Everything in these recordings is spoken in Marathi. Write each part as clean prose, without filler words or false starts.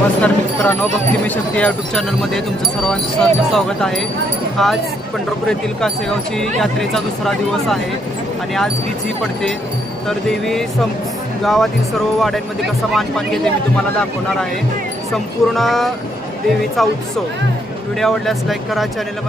नमस्कार मित्रांनो, भक्तिमय शक्ती या यूट्यूब चॅनलमध्ये तुमचं सर्वांचं सहर्ष स्वागत आहे. आज पंढरपूर येथील कासेगावची यात्रेचा दुसरा दिवस आहे आणि आज किची पडते. तर देवी गावातील सर्व वाड्यांमध्ये कसा मानपान घेते मी तुम्हाला दाखवणार आहे. संपूर्ण देवीचा उत्सव. व्हिडिओ आवडल्यास लाईक करा, चॅनलला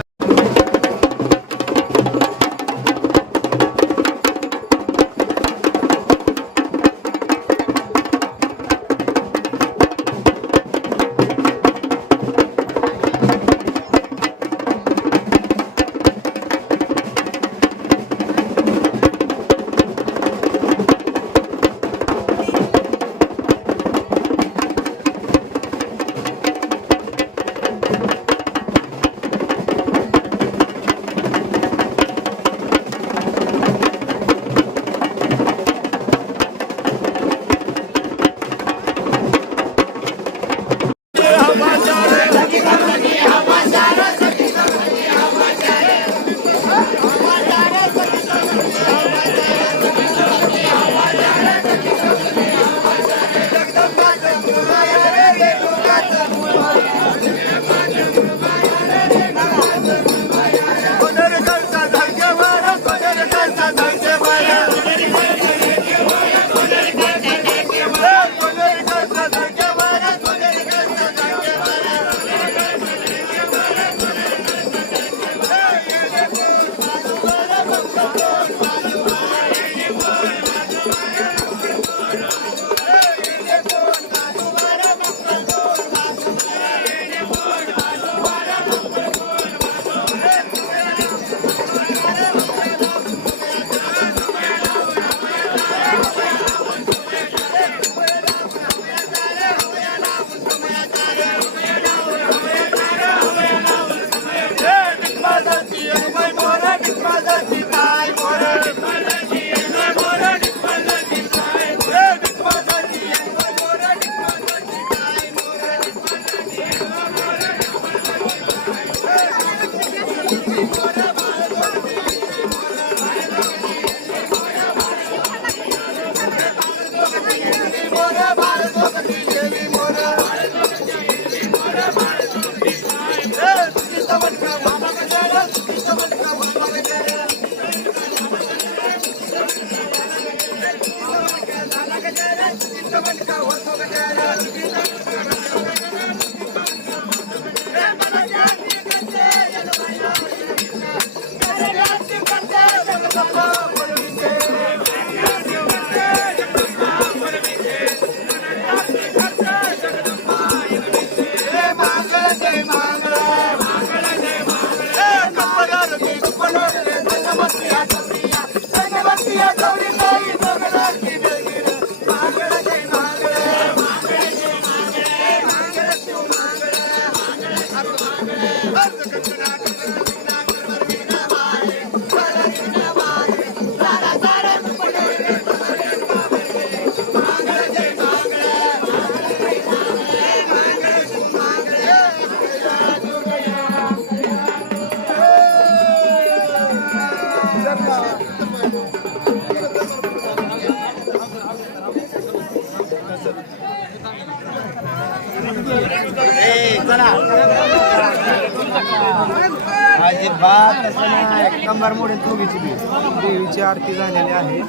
कंबर मोडे दोघीची देवीची आरती झालेली आहे.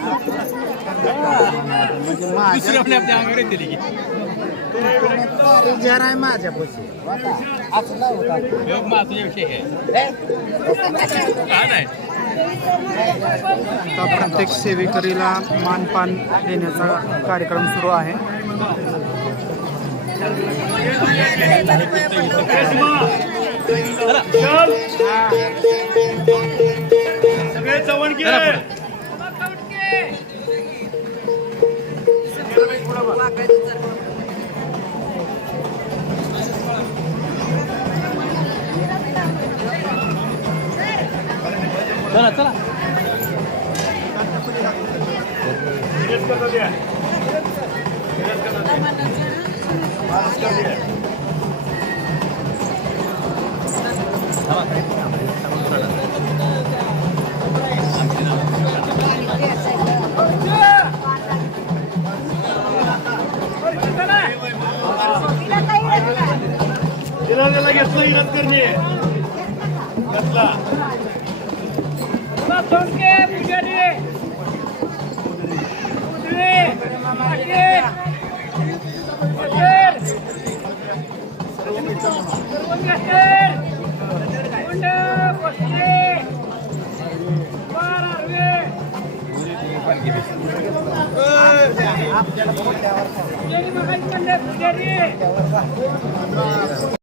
माझ्या प्रत्येक सेवेकरीला मानपान देण्याचा कार्यक्रम सुरू आहे. चला चला घेतला इनात करणे घेतला दोनके पुजारी पुजारी मार्केट पुजारी